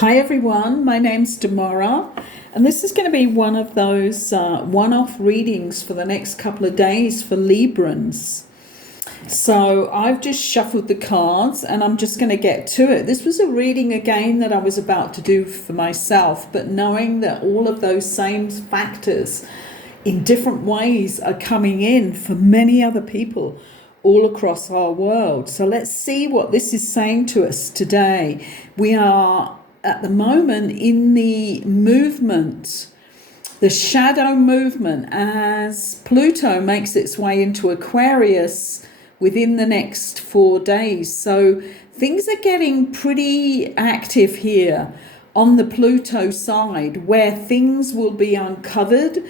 Hi everyone, my name's Demara, and this is going to be one of those one-off readings for the next couple of days for Librans. So I've just shuffled the cards and I'm just going to get to it. This was a reading again that I was about to do for myself, but knowing that all of those same factors in different ways are coming in for many other people all across our world. So let's see what this is saying to us today. We are at the moment in the movement, the shadow movement, as Pluto makes its way into Aquarius within the next 4 days. So things are getting pretty active here on the Pluto side, where things will be uncovered,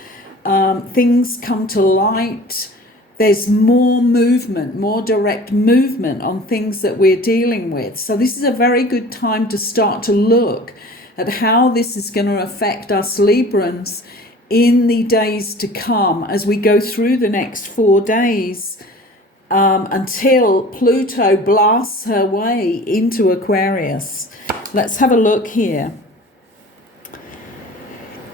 things come to light. There's more movement, more direct movement on things that we're dealing with. So this is a very good time to start to look at how this is going to affect us Librans in the days to come as we go through the next 4 days until Pluto blasts her way into Aquarius. Let's have a look here.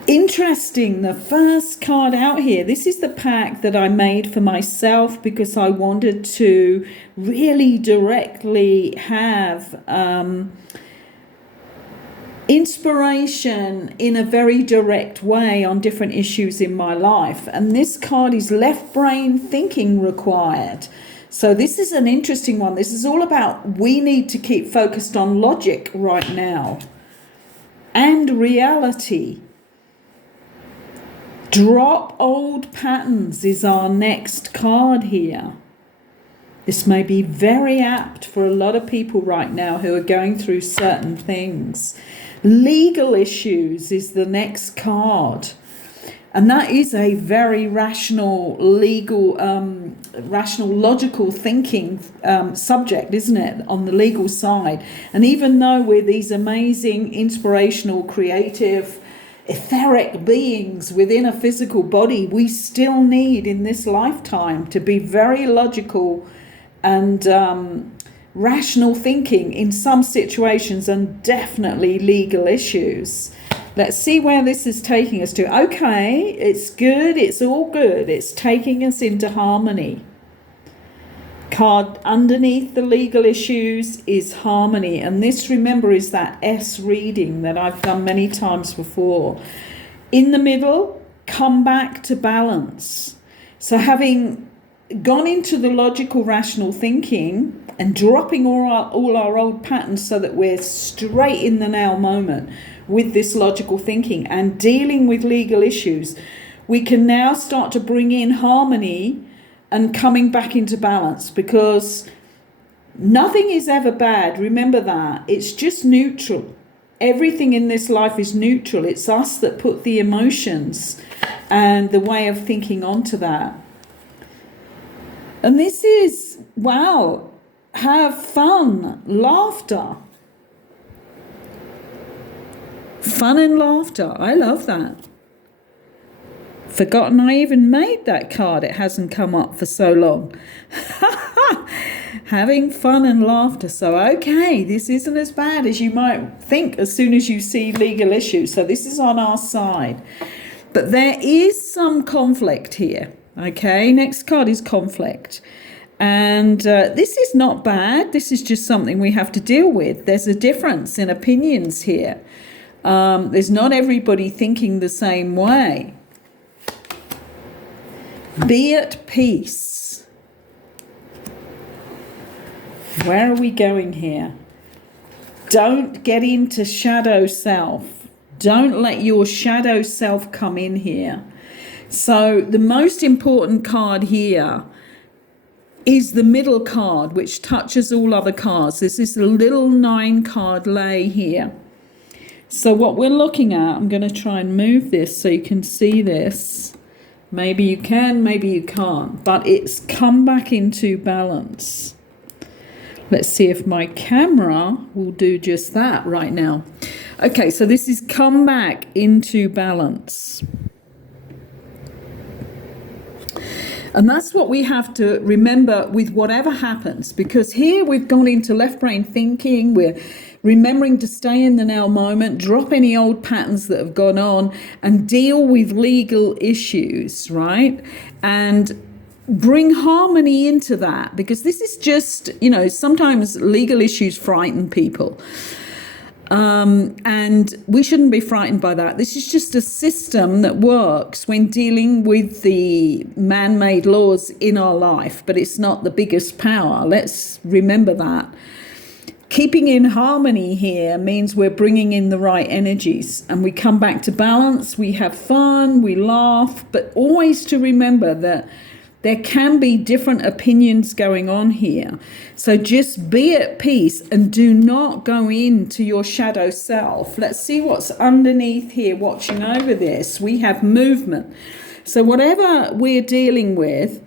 Interesting, the first card out here, this is the pack that I made for myself because I wanted to really directly have inspiration in a very direct way on different issues in my life. And this card is left brain thinking required. So this is an interesting one. This is all about we need to keep focused on logic right now and reality. Drop old patterns is our next card here. This may be very apt for a lot of people right now who are going through certain things. Legal issues is the next card. And that is a very rational, legal, rational, logical thinking subject, isn't it, on the legal side? And even though we're these amazing, inspirational, creative, etheric beings within a physical body, we still need in this lifetime to be very logical and rational thinking in some situations, and definitely legal issues. Let's see where this is taking us to. Okay, it's good, it's all good, it's taking us into harmony. Card underneath the legal issues is harmony, and this, remember, is that S reading that I've done many times before. In the middle, come back to balance. So having gone into the logical rational thinking and dropping all our old patterns so that we're straight in the now moment with this logical thinking and dealing with legal issues, we can now start to bring in harmony and coming back into balance, because nothing is ever bad. Remember that. It's just neutral. Everything in this life is neutral. It's us that put the emotions and the way of thinking onto that. And this is, wow, have fun, laughter. Fun and laughter. I love that. Forgotten I even made that card. It hasn't come up for so long. Having fun and laughter. So, okay, this isn't as bad as you might think as soon as you see legal issues. So this is on our side. But there is some conflict here. Okay, next card is conflict. And this is not bad. This is just something we have to deal with. There's a difference in opinions here. There's not everybody thinking the same way. Be at peace. Where are we going here? Don't get into shadow self. Don't let your shadow self come in here. So the most important card here is the middle card, which touches all other cards. This is a little 9 card lay here. So what we're looking at, I'm going to try and move this so you can see this. Maybe you can, maybe you can't, but it's come back into balance. Let's see if my camera will do just that right now. Okay, so this is come back into balance. And that's what we have to remember with whatever happens, because here we've gone into left brain thinking, we're remembering to stay in the now moment, drop any old patterns that have gone on, and deal with legal issues, right? And bring harmony into that, because this is just, sometimes legal issues frighten people. And we shouldn't be frightened by that. This is just a system that works when dealing with the man-made laws in our life, but it's not the biggest power. Let's remember that. Keeping in harmony here means we're bringing in the right energies, and we come back to balance, we have fun, we laugh, but always to remember that there can be different opinions going on here. So just be at peace and do not go into your shadow self. Let's see what's underneath here watching over this. We have movement. So whatever we're dealing with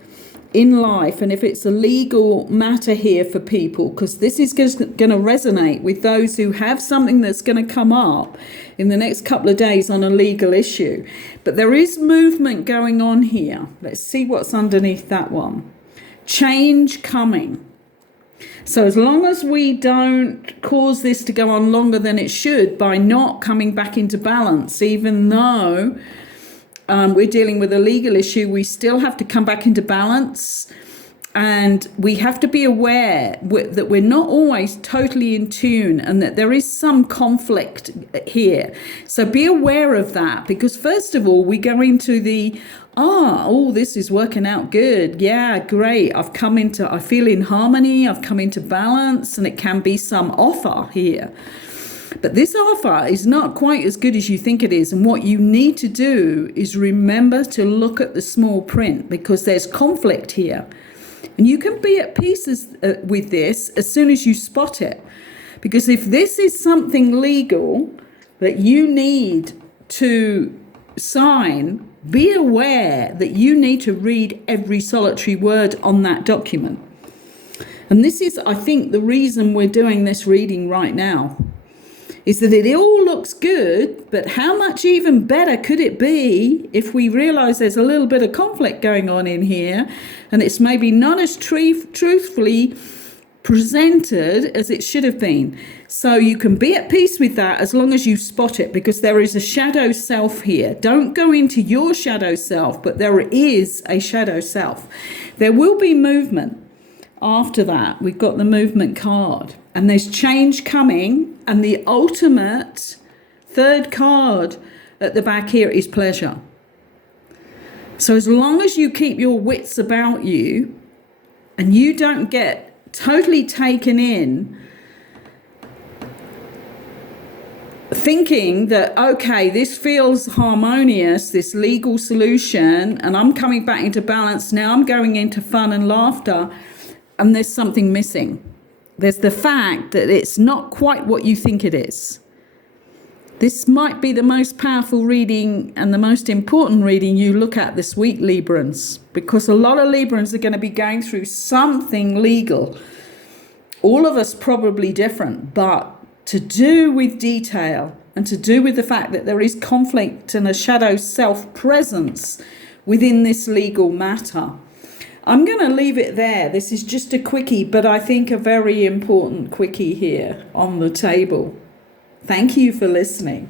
in life, and if it's a legal matter here for people, because this is going to resonate with those who have something that's going to come up in the next couple of days on a legal issue. But there is movement going on here. Let's see what's underneath that one. Change coming. So as long as we don't cause this to go on longer than it should by not coming back into balance, even though we're dealing with a legal issue, we still have to come back into balance, and we have to be aware that we're not always totally in tune, and that there is some conflict here. So be aware of that, because first of all, we go into the, this is working out good. Yeah, great. I feel in harmony. I've come into balance, and it can be some offer here. But this offer is not quite as good as you think it is. And what you need to do is remember to look at the small print, because there's conflict here. And you can be at peace with this as soon as you spot it. Because if this is something legal that you need to sign, be aware that you need to read every solitary word on that document. And this is, I think, the reason we're doing this reading right now. Is that it all looks good, but how much even better could it be if we realize there's a little bit of conflict going on in here, and it's maybe not as truthfully presented as it should have been. So you can be at peace with that as long as you spot it, because there is a shadow self here. Don't go into your shadow self, but there is a shadow self. There will be movement. After that, we've got the movement card, and there's change coming, and the ultimate third card at the back here is pleasure. So as long as you keep your wits about you and you don't get totally taken in thinking that, okay, this feels harmonious, this legal solution, and I'm coming back into balance, now I'm going into fun and laughter, and there's something missing. There's the fact that it's not quite what you think it is. This might be the most powerful reading and the most important reading you look at this week, Librans, because a lot of Librans are going to be going through something legal. All of us probably different, but to do with detail and to do with the fact that there is conflict and a shadow self-presence within this legal matter. I'm going to leave it there. This is just a quickie, but I think a very important quickie here on the table. Thank you for listening.